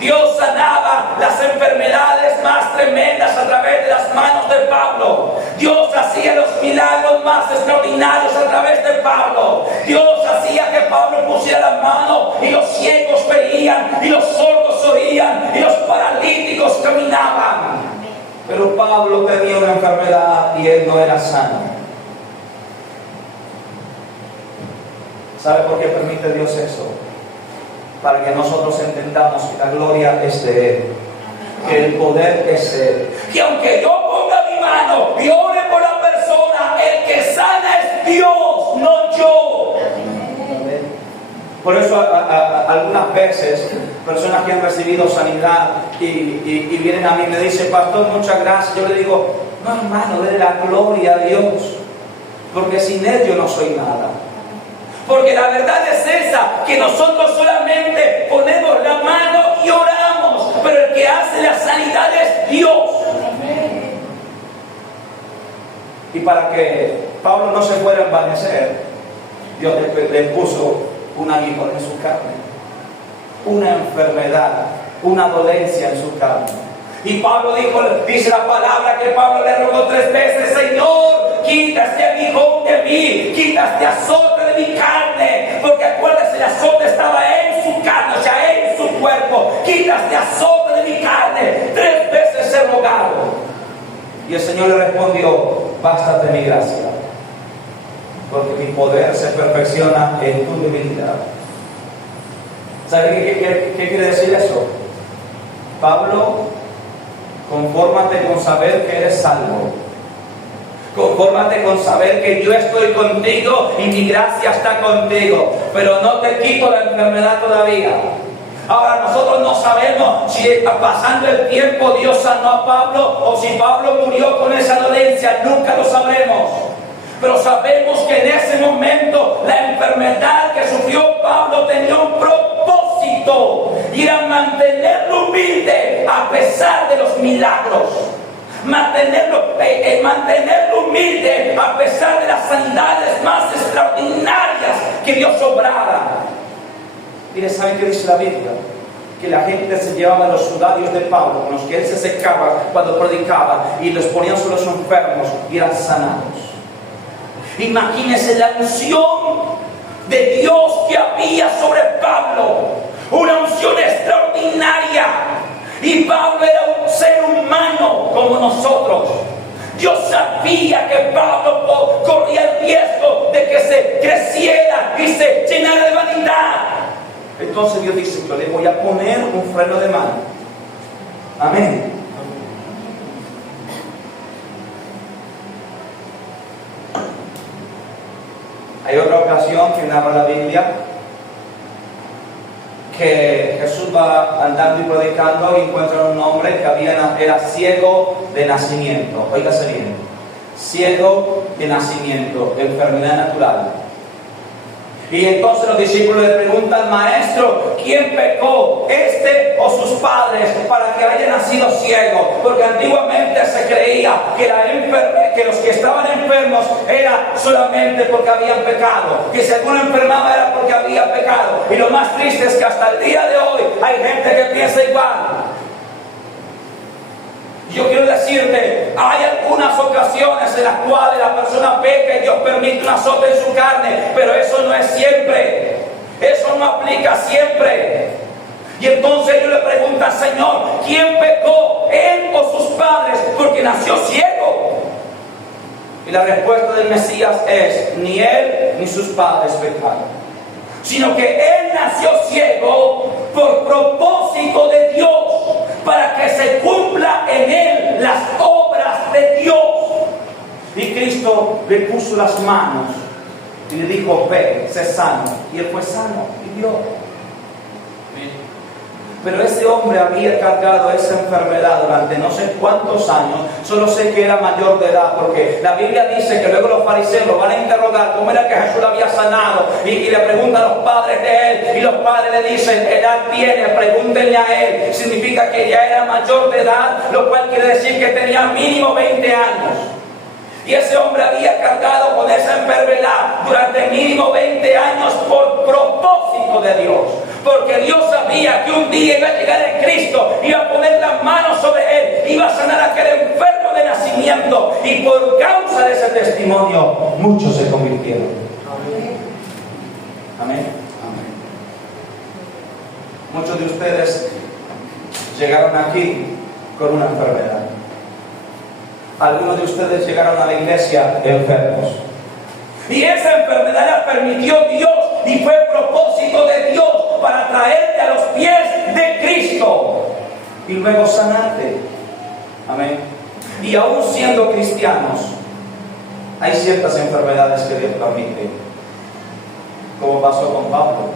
Dios sanaba las enfermedades más tremendas a través de las manos de Pablo. Dios hacía los milagros más extraordinarios a través de Pablo. Dios hacía que Pablo pusiera la mano y los ciegos veían, y los sordos oían, y los paralíticos caminaban. Pero Pablo tenía una enfermedad y él no era sano. ¿Sabe por qué permite Dios eso? Para que nosotros entendamos que la gloria es de Él, que el poder es Él. Que aunque yo ponga mi mano y ore por la persona, el que sana es Dios, no yo. Por eso algunas veces personas que han recibido sanidad y vienen a mí y me dicen: pastor, muchas gracias. Yo le digo: no, hermano, dele la gloria a Dios, porque sin Él yo no soy nada. Porque la verdad es esa, que nosotros solamente ponemos la mano y oramos, pero el que hace la sanidad es Dios. Y para que Pablo no se fuera a envanecer, Dios le puso un aguijón en su carne, una enfermedad, una dolencia en su carne. Y Pablo dice la palabra que Pablo le rogó 3 veces: Señor, quita este aguijón de mí, quita este azote de mi carne, porque acuérdese, el azote estaba en su carne, o sea, en su cuerpo. Quita este azote de mi carne. 3 veces he rogado. Y el Señor le respondió: bástate mi gracia, porque mi poder se perfecciona en tu debilidad. ¿Sabe qué quiere decir eso? Pablo, confórmate con saber que eres salvo. Confórmate con saber que yo estoy contigo y mi gracia está contigo. Pero no te quito la enfermedad todavía. Ahora nosotros no sabemos si pasando el tiempo Dios sanó a Pablo o si Pablo murió con esa dolencia, nunca lo sabremos. Pero sabemos que en ese momento la enfermedad que sufrió Pablo tenía un propósito y era mantenerlo humilde a pesar de los milagros. Mantenerlo humilde a pesar de las sanidades más extraordinarias que Dios obrara. Mire, ¿saben qué dice la Biblia? Que la gente se llevaba los sudarios de Pablo, con los que él se secaba cuando predicaba, y los ponían sobre los enfermos y eran sanados. Imagínense la unción de Dios que había sobre Pablo, una unción extraordinaria. Y Pablo era un ser humano como nosotros. Dios sabía que Pablo corría el riesgo de que se creciera y se llenara de vanidad. Entonces Dios dice: yo le voy a poner un freno de mano. Amén. Hay otra ocasión que narra la Biblia que Jesús va andando y predicando y encuentra un hombre que era ciego de nacimiento. Óigase bien, ciego de nacimiento, enfermedad natural. Y entonces los discípulos le preguntan: maestro, ¿quién pecó, este o sus padres, para que haya nacido ciego? Porque antiguamente se creía que los que estaban enfermos era solamente porque habían pecado, que si alguno enfermaba era porque había pecado. Y lo más triste es que hasta el día de hoy hay gente que piensa igual. Yo quiero decirte, hay algunas ocasiones en las cuales la persona peca y Dios permite un azote en su carne, pero eso no es siempre. Eso no aplica siempre. Y entonces ellos le preguntan: Señor, ¿quién pecó, él o sus padres, porque nació ciego? Y la respuesta del Mesías es: ni él ni sus padres pecaron, sino que él nació ciego por propósito de Dios, para que se cumpla en él las obras de Dios. Y Cristo le puso las manos y le dijo: ve, sé sano. Y él fue sano y vio. Pero ese hombre había cargado esa enfermedad durante no sé cuántos años. Solo sé que era mayor de edad, porque la Biblia dice que luego los fariseos lo van a interrogar cómo era que Jesús lo había sanado, y le preguntan a los padres de él, y los padres le dicen: ¿qué edad tiene? Pregúntenle a él. Significa que ya era mayor de edad, lo cual quiere decir que tenía mínimo 20 años. Y ese hombre había cargado con esa enfermedad durante mínimo 20 años por propósito de Dios. Porque Dios sabía que un día iba a llegar el Cristo, iba a poner las manos sobre él, iba a sanar a aquel enfermo de nacimiento. Y por causa de ese testimonio, muchos se convirtieron. Amén. Amén. Amén. Muchos de ustedes llegaron aquí con una enfermedad. Algunos de ustedes llegaron a la iglesia enfermos. Y esa enfermedad la permitió Dios y fue propósito de Dios para traerte a los pies de Cristo y luego sanarte. Amén. Y aún siendo cristianos, hay ciertas enfermedades que Dios permite, como pasó con Pablo.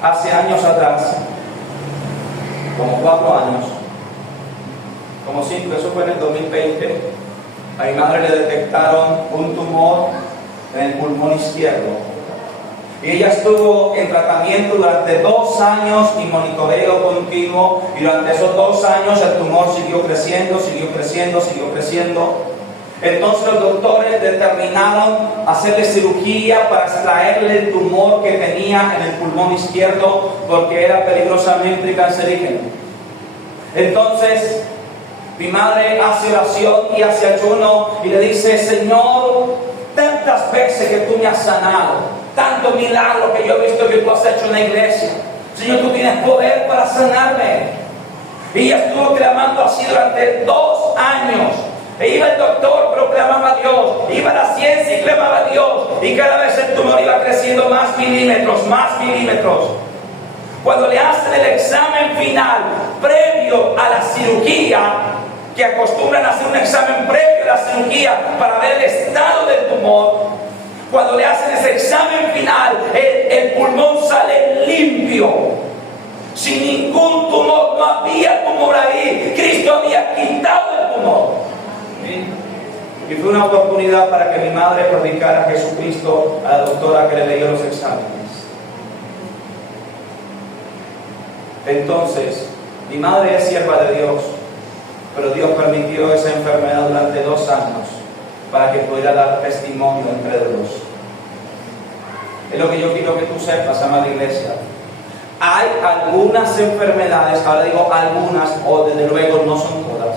Hace años atrás, como 4 años, como 5, eso fue en el 2020, a mi madre le detectaron un tumor en el pulmón izquierdo. Y ella estuvo en tratamiento durante 2 años y monitoreo continuo. Y durante esos 2 años el tumor siguió creciendo. Entonces los doctores determinaron hacerle cirugía para extraerle el tumor que tenía en el pulmón izquierdo, porque era peligrosamente cancerígeno. Entonces mi madre hace oración y hace ayuno y le dice: Señor, tantas veces que tú me has sanado, tanto milagro que yo he visto que tú has hecho en la iglesia, Señor, tú tienes poder para sanarme. Y ella estuvo clamando así durante 2 años. E iba el doctor, pero clamaba a Dios. Iba a la ciencia y clamaba a Dios. Y cada vez el tumor iba creciendo más milímetros. Cuando le hacen el examen final previo a la cirugía, que acostumbran a hacer un examen previo a la cirugía para ver el estado del tumor, Cuando le hacen ese examen final, el pulmón sale limpio, sin ningún tumor. No había tumor ahí. Cristo había quitado el tumor. Y fue una oportunidad para que mi madre predicara a Jesucristo a la doctora que le leyó los exámenes. Entonces, mi madre es sierva de Dios, pero Dios permitió esa enfermedad durante 2 años para que pudiera dar testimonio entre los. Es lo que yo quiero que tú sepas, amada iglesia. Hay algunas enfermedades, ahora digo algunas, o desde luego no son todas.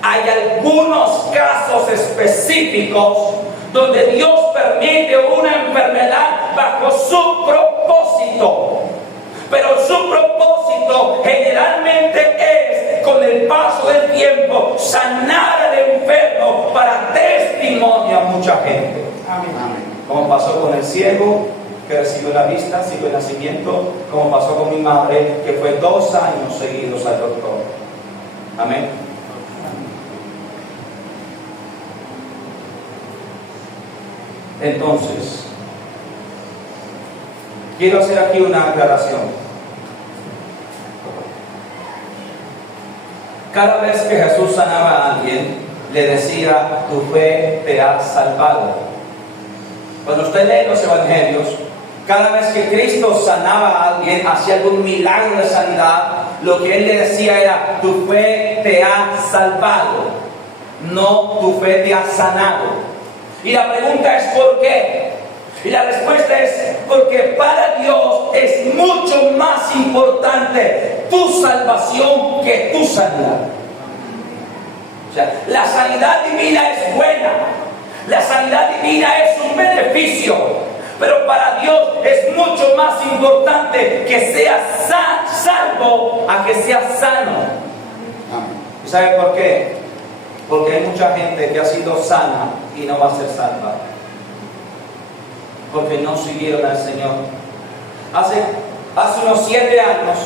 Hay algunos casos específicos donde Dios permite una enfermedad bajo su propósito. Pero su propósito generalmente es, con el paso del tiempo, sanar al enfermo para testimonio a mucha gente. Amén. Como pasó con el ciego que recibió la vista, siguió el nacimiento, como pasó con mi madre, que fue 2 años seguidos al doctor. Amén. Entonces, quiero hacer aquí una aclaración. Cada vez que Jesús sanaba a alguien, le decía, tu fe te ha salvado. Cuando usted lee los evangelios, cada vez que Cristo sanaba a alguien, hacía algún milagro de sanidad, lo que Él le decía era, tu fe te ha salvado, no tu fe te ha sanado. Y la pregunta es ¿por qué? Y la respuesta es porque para Dios es mucho más importante tu salvación que tu sanidad. O sea, la sanidad divina es buena, la sanidad divina es un beneficio, pero para Dios es mucho más importante que seas salvo a que seas sano. ¿Y sabe por qué? Porque hay mucha gente que ha sido sana y no va a ser salva, porque no siguieron al Señor. Hace unos 7 años,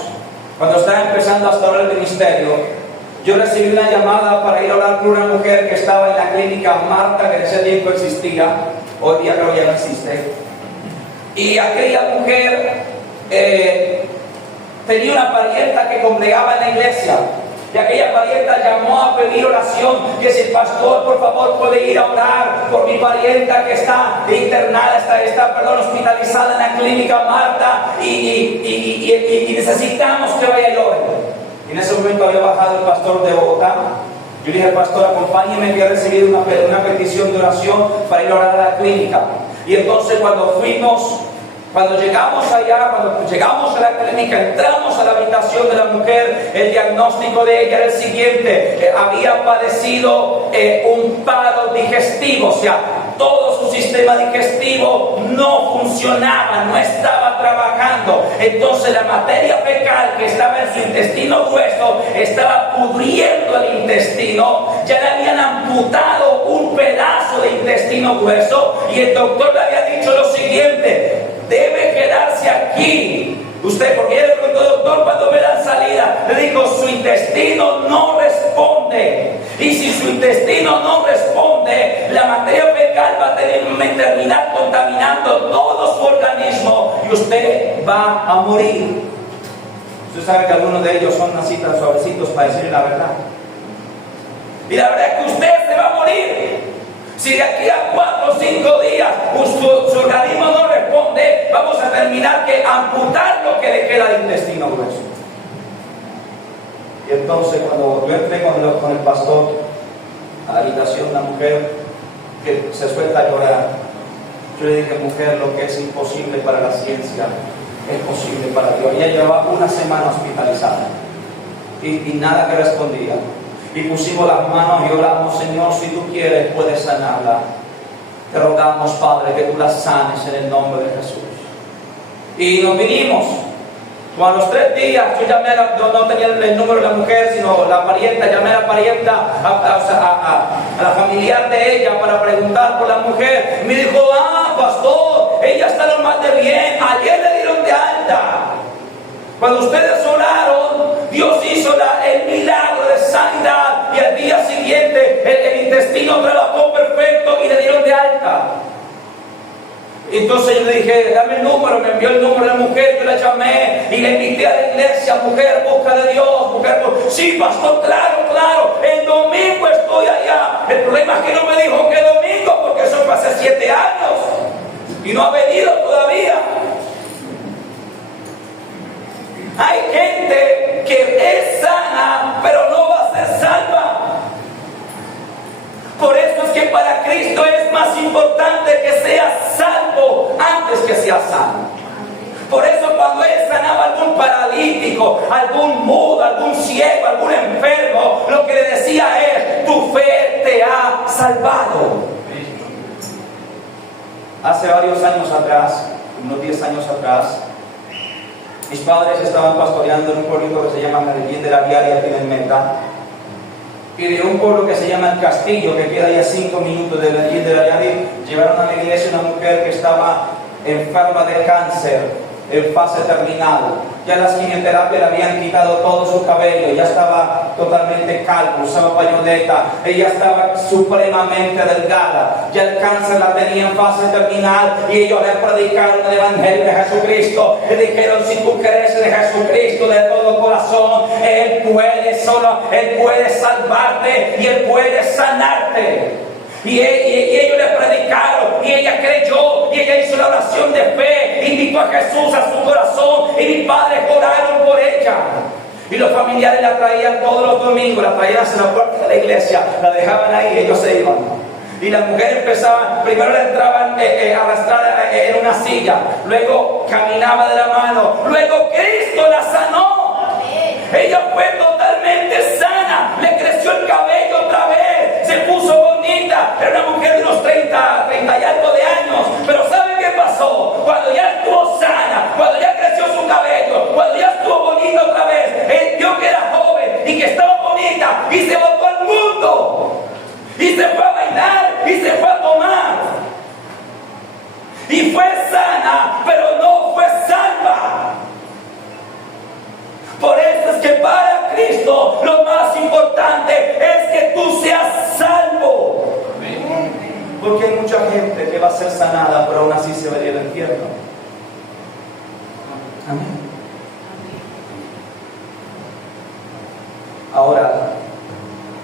cuando estaba empezando hasta ahora el ministerio, yo recibí una llamada para ir a hablar con una mujer que estaba en la clínica Marta, que en ese tiempo existía, hoy día creo que ya no existe. Y aquella mujer tenía una parienta que congregaba en la iglesia. Y aquella parienta llamó a pedir oración, que si el pastor por favor puede ir a orar por mi parienta que está internada, está hospitalizada en la clínica Marta y necesitamos que vaya y ore. Y en ese momento había bajado el pastor de Bogotá. Yo le dije al pastor, acompáñeme, que he recibido una petición de oración para ir a orar a la clínica. Y entonces cuando llegamos allá, cuando llegamos a la clínica, entramos a la habitación de la mujer, el diagnóstico de ella era el siguiente: había padecido un paro digestivo, o sea, todo su sistema digestivo no funcionaba, no estaba trabajando. Entonces la materia fecal que estaba en su intestino grueso estaba pudriendo el intestino. Ya le habían amputado un pedazo de intestino grueso y el doctor le había dicho lo siguiente: debe quedarse aquí. Usted, porque él le preguntó, doctor, ¿cuándo me dan salida? Le dijo, su intestino no responde. Y si su intestino no responde, la materia fecal va a terminar contaminando todo su organismo y usted va a morir. Usted sabe que algunos de ellos son así tan suavecitos para decirle la verdad. Y la verdad es que usted se va a morir. Si de aquí a 4 o 5 días su organismo no responde, vamos a terminar que amputar lo que le queda al intestino grueso. Y entonces cuando yo entré con el pastor a la habitación, una mujer que se suelta a llorar, yo le dije, mujer, lo que es imposible para la ciencia es posible para Dios. Ella llevaba 1 semana hospitalizada y nada que respondía. Y pusimos las manos y oramos, Señor, si tú quieres puedes sanarla. Te rogamos, Padre, que tú la sanes en el nombre de Jesús. Y nos vinimos. A los 3 días, yo llamé no tenía el número de la mujer, sino la parienta, llamé a la parienta, a la familiar de ella para preguntar por la mujer. Y me dijo, pastor, ella está normal de bien, ayer le dieron de alta. Cuando ustedes oraron, Dios hizo el milagro de sanidad y al día siguiente el intestino trabajó perfecto y le dieron de alta. Entonces yo le dije, dame el número, me envió el número de la mujer, yo la llamé y le invité a la iglesia, mujer, busca de Dios, mujer, sí, pastor, claro, el domingo estoy allá. El problema es que no me dijo que domingo, porque eso fue hace 7 años y no ha venido todavía. Hay gente que es sana, pero no va a ser salva. Por eso es que para Cristo es más importante que seas salvo antes que seas sano. Por eso cuando Él sanaba a algún paralítico, algún mudo, algún ciego, algún enfermo, lo que le decía es, tu fe te ha salvado. Hace varios años atrás, unos 10 años atrás, mis padres estaban pastoreando en un pueblo que se llama Medellín de la Viaria, aquí en Meta. Y de un pueblo que se llama El Castillo, que queda ahí a 5 minutos de Medellín de la Viaria, llevaron a la iglesia una mujer que estaba enferma de cáncer en fase terminal. Ya las quimioterapias le habían quitado todo su cabello, ya estaba totalmente calvo, usaba pañoleta, ella estaba supremamente delgada, ya el cáncer la tenía en fase terminal y ellos le predicaron el evangelio de Jesucristo. Le dijeron, si tú crees en Jesucristo de todo corazón, Él puede salvarte y Él puede sanarte. Y ellos le predicaron, y ella creyó, y ella hizo la oración de fe, invitó a Jesús a su corazón, y mis padres oraron por ella. Y los familiares la traían todos los domingos, la traían hacia la puerta de la iglesia, la dejaban ahí, ellos se iban. Y las mujeres empezaban, primero la entraban arrastrada en una silla, luego caminaba de la mano, luego Cristo la sanó. Ella fue totalmente sana, le creció el cabello otra vez, se puso bonita, era una mujer de unos 30 y algo de años, pero ¿sabe qué pasó? Cuando ya estuvo sana, cuando ya creció su cabello, cuando ya estuvo bonita otra vez, él vio que era joven y que estaba bonita y se botó al mundo y se fue a bailar y se fue a tomar y fue sana, pero no fue salva. Por eso es que para Cristo lo más importante es que tú seas salvo. Porque hay mucha gente que va a ser sanada, pero aún así se va a ir al infierno. Amén. Ahora,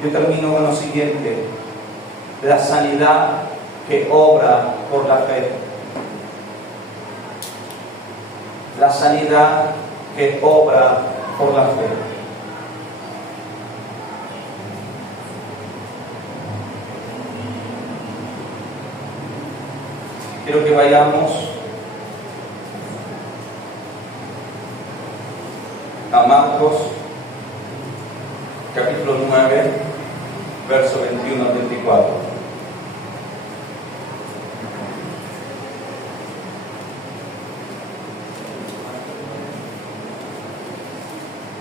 yo termino con lo siguiente: la sanidad que obra por la fe. La sanidad que obra por la fe. Quiero que vayamos a Marcos capítulo 9, verso 21 al 24.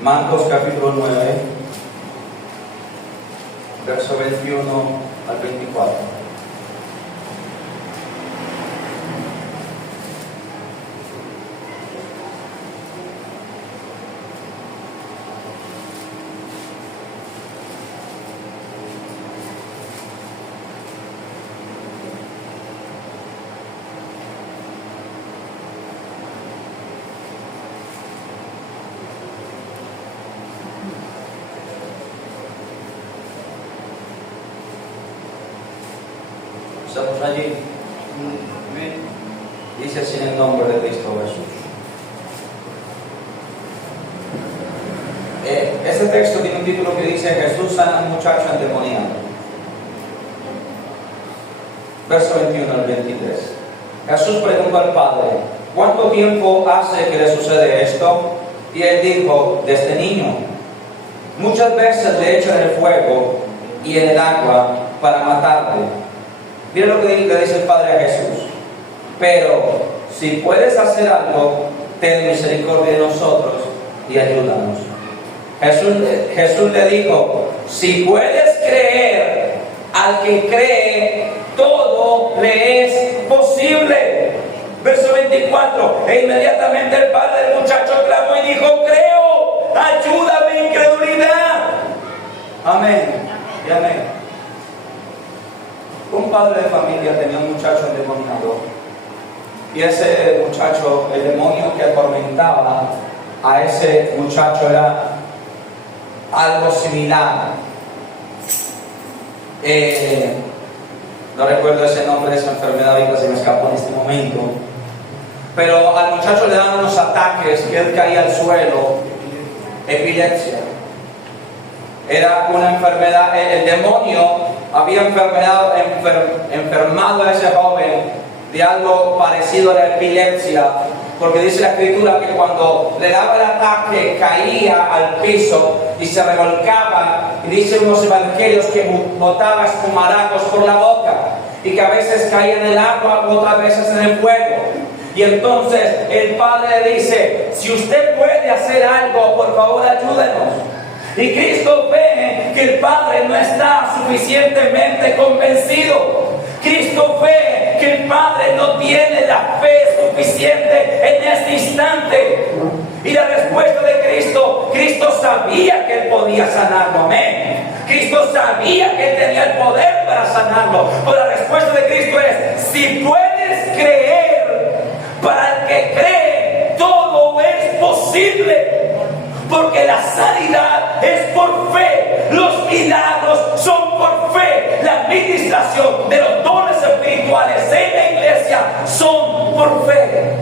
Marcos capítulo 9, verso 21 al 24. Estamos allí. Dice así en el nombre de Cristo Jesús. Este texto tiene un título que dice: Jesús sana a un muchacho endemoniado. Verso 21 al 23. Jesús preguntó al Padre: ¿cuánto tiempo hace que le sucede esto? Y él dijo: desde niño. Muchas veces le echan en el fuego y en el agua para matarle. Mira lo que le dice el Padre a Jesús: pero si puedes hacer algo, ten misericordia de nosotros y ayúdanos. Jesús le dijo: si puedes creer, al que cree, todo le es posible. Verso 24. E inmediatamente el padre del muchacho clamó y dijo: creo, ayúdame, incredulidad. Amén y amén. Un padre de familia tenía un muchacho endemoniado Y ese muchacho, el demonio que atormentaba a ese muchacho era algo similar. No recuerdo ese nombre de esa enfermedad, ahorita se me escapó en este momento. Pero al muchacho le daban unos ataques que él caía al suelo, epilepsia. Era una enfermedad, el demonio había enfermado a ese joven de algo parecido a la epilepsia, porque dice la escritura que cuando le daba el ataque caía al piso y se revolcaba, y dice unos evangelios que botaba espumarajos por la boca y que a veces caía en el agua, otras veces en el fuego. Y entonces el padre le dice: si usted puede hacer algo, por favor ayúdenos. Y Cristo ve que el padre no está suficientemente convencido. Cristo ve que el padre no tiene la fe suficiente en este instante. Y la respuesta de Cristo: Cristo sabía que él podía sanarlo, amén. Cristo sabía que él tenía el poder para sanarlo. Pero la respuesta de Cristo es: si puedes creer, para el que cree, todo es posible. Porque la sanidad es por fe, los milagros son por fe, la administración de los dones espirituales en la iglesia son por fe.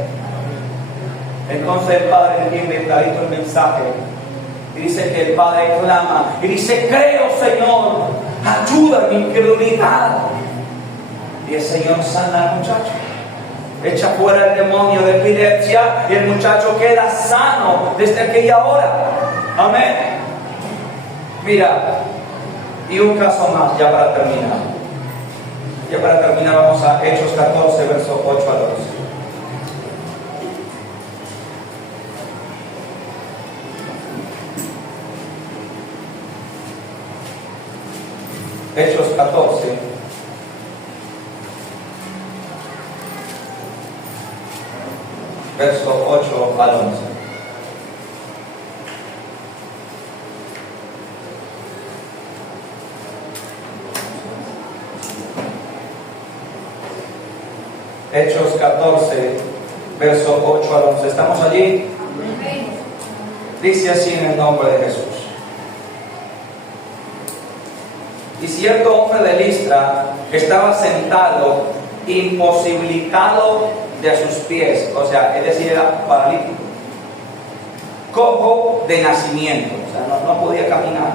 Entonces el padre entiende clarito el mensaje y dice que el padre clama y dice: creo, Señor, ayuda a mi incredulidad. Y el Señor sana al muchacho, echa fuera el demonio de epilepsia y el muchacho queda sano desde aquella hora. Amén. Mira, y un caso más ya para terminar. Ya para terminar vamos a Hechos 14, versos 8 a 12. Hechos 14, verso 8 al 11. Hechos 14, verso 8 al 11. ¿Estamos allí? Dice así en el nombre de Jesús: y cierto hombre de Listra estaba sentado, imposibilitado de sus pies, o sea, es decir, era paralítico, cojo de nacimiento, o sea, no podía caminar,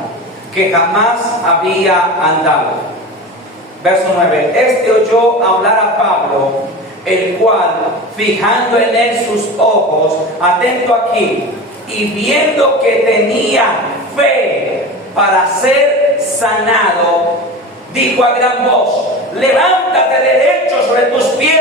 que jamás había andado. Verso 9: este oyó hablar a Pablo, el cual, fijando en él sus ojos, atento aquí, y viendo que tenía fe para ser sanado, dijo a gran voz: levántate derecho sobre tus pies.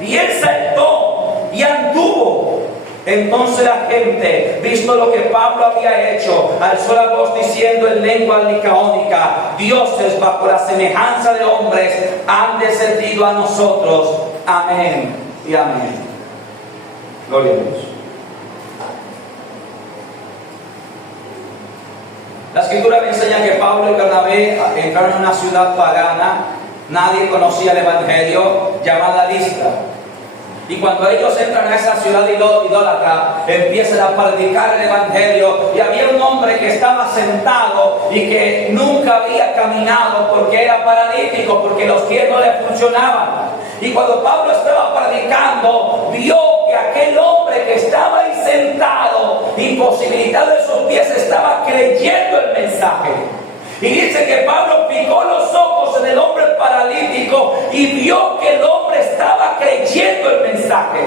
Y él saltó y anduvo. Entonces la gente, visto lo que Pablo había hecho, alzó la voz diciendo en lengua licaónica: dioses bajo la semejanza de hombres han descendido a nosotros. Amén y amén. Gloria a Dios. La escritura me enseña que Pablo y Bernabé entraron en una ciudad pagana. Nadie conocía el evangelio, llamada Listra. Y cuando ellos entran a esa ciudad idólatra, empiezan a predicar el evangelio. Y había un hombre que estaba sentado y que nunca había caminado porque era paralítico, porque los pies no le funcionaban. Y cuando Pablo estaba predicando, vio que aquel hombre que estaba ahí sentado, imposibilitado de sus pies, estaba creyendo el mensaje. Y dice que Pablo fijó los ojos en el hombre paralítico y vio que el hombre estaba creyendo el mensaje.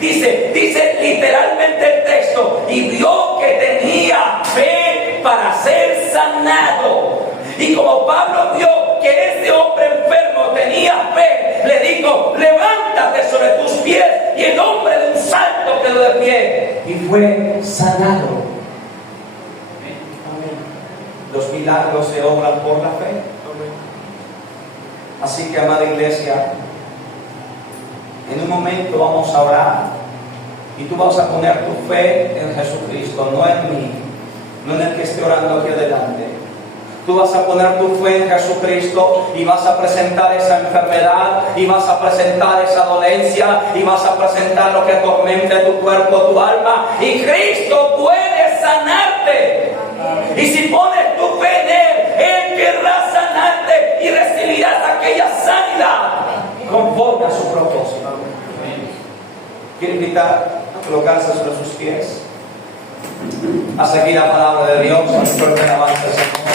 Dice literalmente el texto: y vio que tenía fe para ser sanado. Y como Pablo vio que ese hombre enfermo tenía fe, le dijo: levántate sobre tus pies. Y el hombre de un salto quedó de pie y fue sanado. Los milagros se obran por la fe. Así que, amada iglesia, en un momento vamos a orar y tú vas a poner tu fe en Jesucristo, no en mí, no en el que esté orando aquí adelante. Tú vas a poner tu fe en Jesucristo y vas a presentar esa enfermedad y vas a presentar esa dolencia y vas a presentar lo que atormente tu cuerpo, tu alma, y Cristo puede sanarte. Y si pones tu fe en Él querrá sanarte y recibirás aquella sanidad conforme a su propósito. Quiero invitar a colocarse sobre sus pies, a seguir la palabra de Dios, a fuerte alabanza al Señor.